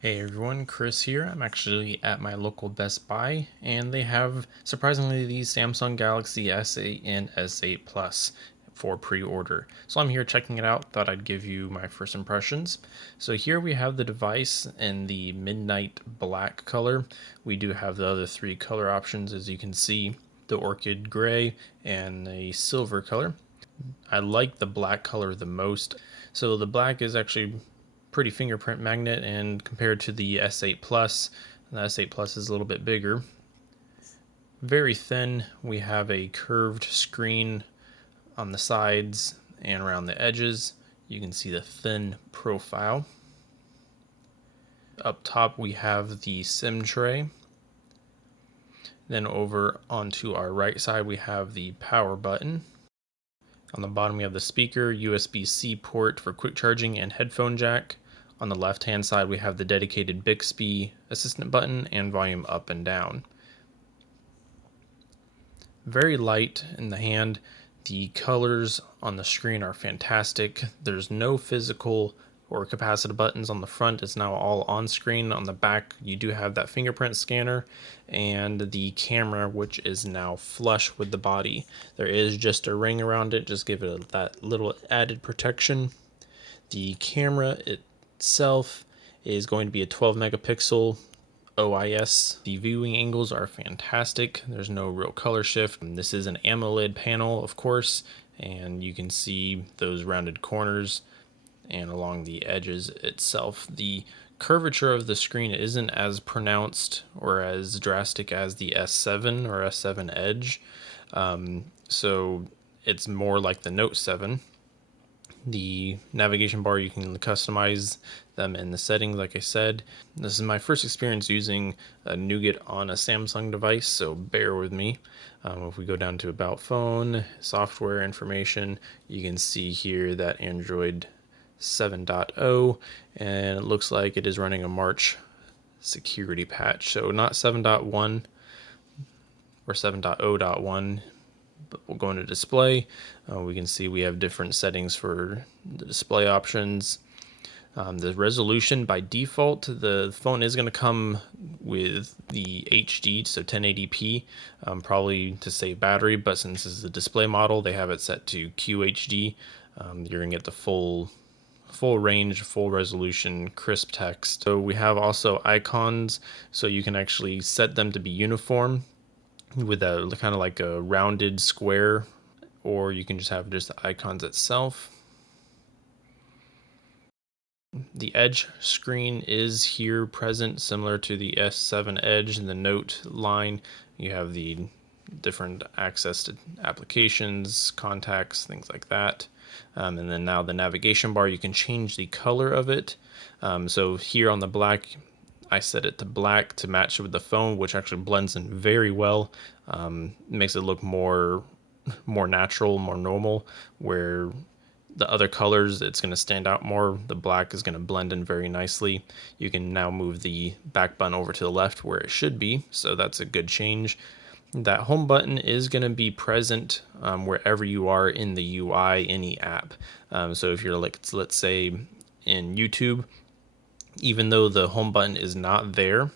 Hey everyone, Chris here. I'm actually at my local Best Buy, and they have surprisingly the Samsung Galaxy S8 and S8 Plus for pre-order. So I'm here checking it out. Thought I'd give you my first impressions. So here we have the device in the midnight black color. We do have the other three color options, as you can see, the orchid gray and a silver color. I like the black color the most. So the black is actually pretty fingerprint magnet, and compared to the S8 Plus, the S8 Plus is a little bit bigger. Very thin. We have a curved screen on the sides and around the edges. You can see the thin profile. Up top we have the SIM tray. Then over onto our right side we have the power button. On the bottom we have the speaker, USB-C port for quick charging, and headphone jack. On the left hand side we have the dedicated Bixby assistant button and volume up and down. Very light in the hand. The colors on the screen are fantastic. There's no physical or capacitive buttons on the front. It's now all on screen. On the back you do have that fingerprint scanner and the camera, which is now flush with the body. There is just a ring around it, just give it that little added protection. The camera itself is going to be a 12 megapixel OIS. The viewing angles are fantastic. There's no real color shift. This is an AMOLED panel, of course, and you can see those rounded corners and along the edges itself. The curvature of the screen isn't as pronounced or as drastic as the S7 or S7 Edge, so it's more like the Note 7. The navigation bar, you can customize them in the settings, like I said. This is my first experience using a Nougat on a Samsung device, so bear with me. If we go down to About Phone, software information, you can see here that Android 7.0, and it looks like it is running a March security patch. So not 7.1 or 7.0.1. But we'll go into display. We can see we have different settings for the display options. The resolution by default, the phone is going to come with the HD, so 1080p, probably to save battery, but since this is a display model, they have it set to QHD. You're going to get the full range, full resolution, crisp text. So we have also icons, so you can actually set them to be uniform with a kind of like a rounded square, or you can just have just the icons itself. The Edge screen is here present, similar to the S7 Edge and the Note line. You have the different access to applications, contacts, things like that. And then now the navigation bar, you can change the color of it. So here on the black, I set it to black to match with the phone, which actually blends in very well. Makes it look more natural, more normal, where the other colors, it's going to stand out more. The black is going to blend in very nicely. You can now move the back button over to the left where it should be, so that's a good change. That home button is going to be present wherever you are in the UI, any app. So if you're like, let's say in YouTube, even though the home button is not there,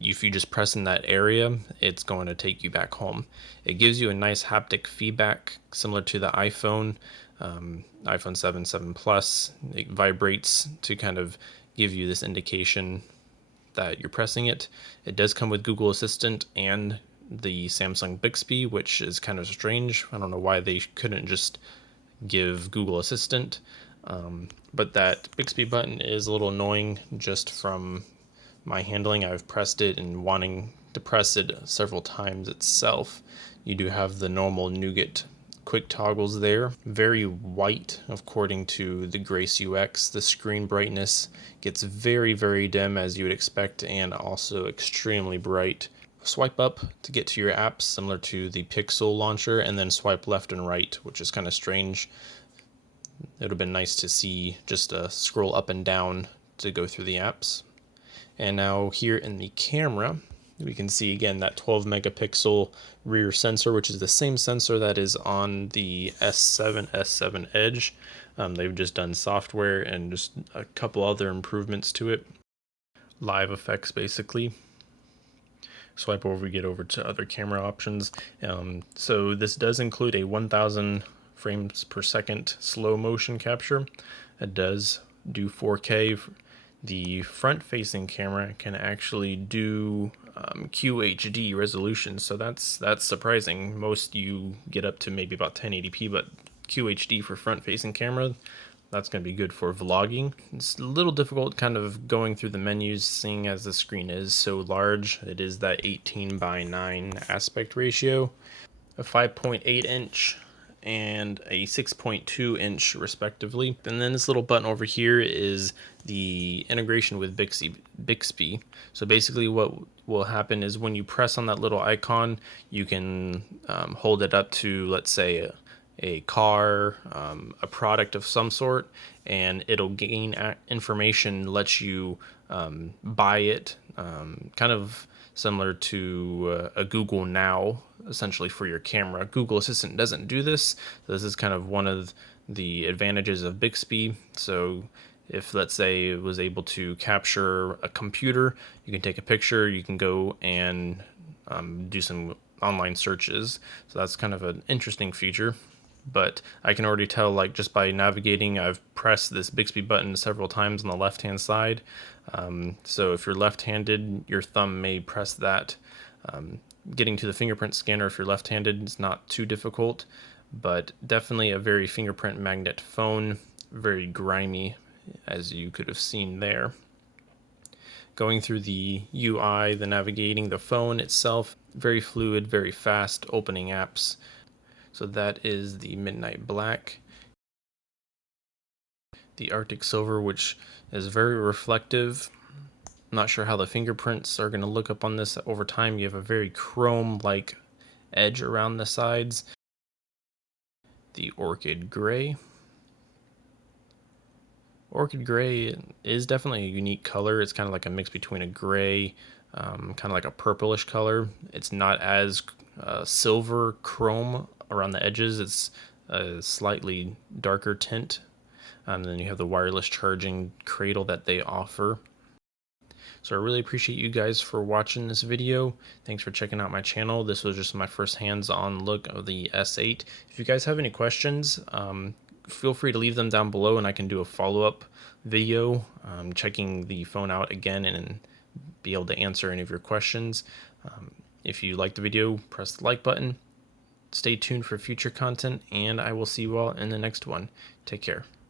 if you just press in that area, it's going to take you back home. It gives you a nice haptic feedback similar to the iPhone, iPhone 7, 7 Plus. It vibrates to kind of give you this indication that you're pressing it. It does come with Google Assistant and the Samsung Bixby, which is kind of strange. I don't know why they couldn't just give Google Assistant. But that Bixby button is a little annoying just from my handling. I've pressed it and wanting to press it several times itself. You do have the normal Nougat quick toggles there. Very white according to the Grace UX. The screen brightness gets very, very dim as you would expect, and also extremely bright. Swipe up to get to your apps, similar to the Pixel launcher, and then swipe left and right, which is kind of strange. It would have been nice to see just a scroll up and down to go through the apps. And now here in the camera, we can see again that 12 megapixel rear sensor, which is the same sensor that is on the S7 Edge. They've just done software and just a couple other improvements to it. Live effects, basically. Swipe over, we get over to other camera options. So this does include a 1000 frames per second slow motion capture. It does do 4K. The front facing camera can actually do QHD resolution, so that's surprising. Most you get up to maybe about 1080p, but QHD for front facing camera, that's going to be good for vlogging. It's a little difficult kind of going through the menus, seeing as the screen is so large. It is that 18:9 aspect ratio, a 5.8 inch and a 6.2 inch respectively. And then this little button over here is the integration with Bixby. So basically what will happen is when you press on that little icon, you can hold it up to, let's say, a car, a product of some sort, and it'll gain information, lets you buy it, kind of similar to a Google Now, essentially, for your camera. Google Assistant doesn't do this. So this is kind of one of the advantages of Bixby. So if, let's say, it was able to capture a computer, you can take a picture, you can go and do some online searches. So that's kind of an interesting feature. But I can already tell, like, just by navigating, I've pressed this Bixby button several times on the left hand side. So if you're left-handed, your thumb may press that. Getting to the fingerprint scanner if you're left-handed is not too difficult, but definitely a very fingerprint magnet phone, very grimy, as you could have seen there. Going through the UI, the navigating, the phone itself, very fluid, very fast, opening apps. So that is the Midnight Black. The Arctic Silver, which is very reflective. I'm not sure how the fingerprints are going to look up on this over time. You have a very chrome-like edge around the sides. The Orchid Gray. Orchid Gray is definitely a unique color. It's kind of like a mix between a gray, kind of like a purplish color. It's not as silver chrome around the edges. It's a slightly darker tint. And then you have the wireless charging cradle that they offer. So I really appreciate you guys for watching this video. Thanks for checking out my channel. This was just my first hands-on look of the S8. If you guys have any questions, feel free to leave them down below and I can do a follow-up video checking the phone out again and be able to answer any of your questions. If you liked the video, press the like button. Stay tuned for future content, and I will see you all in the next one. Take care.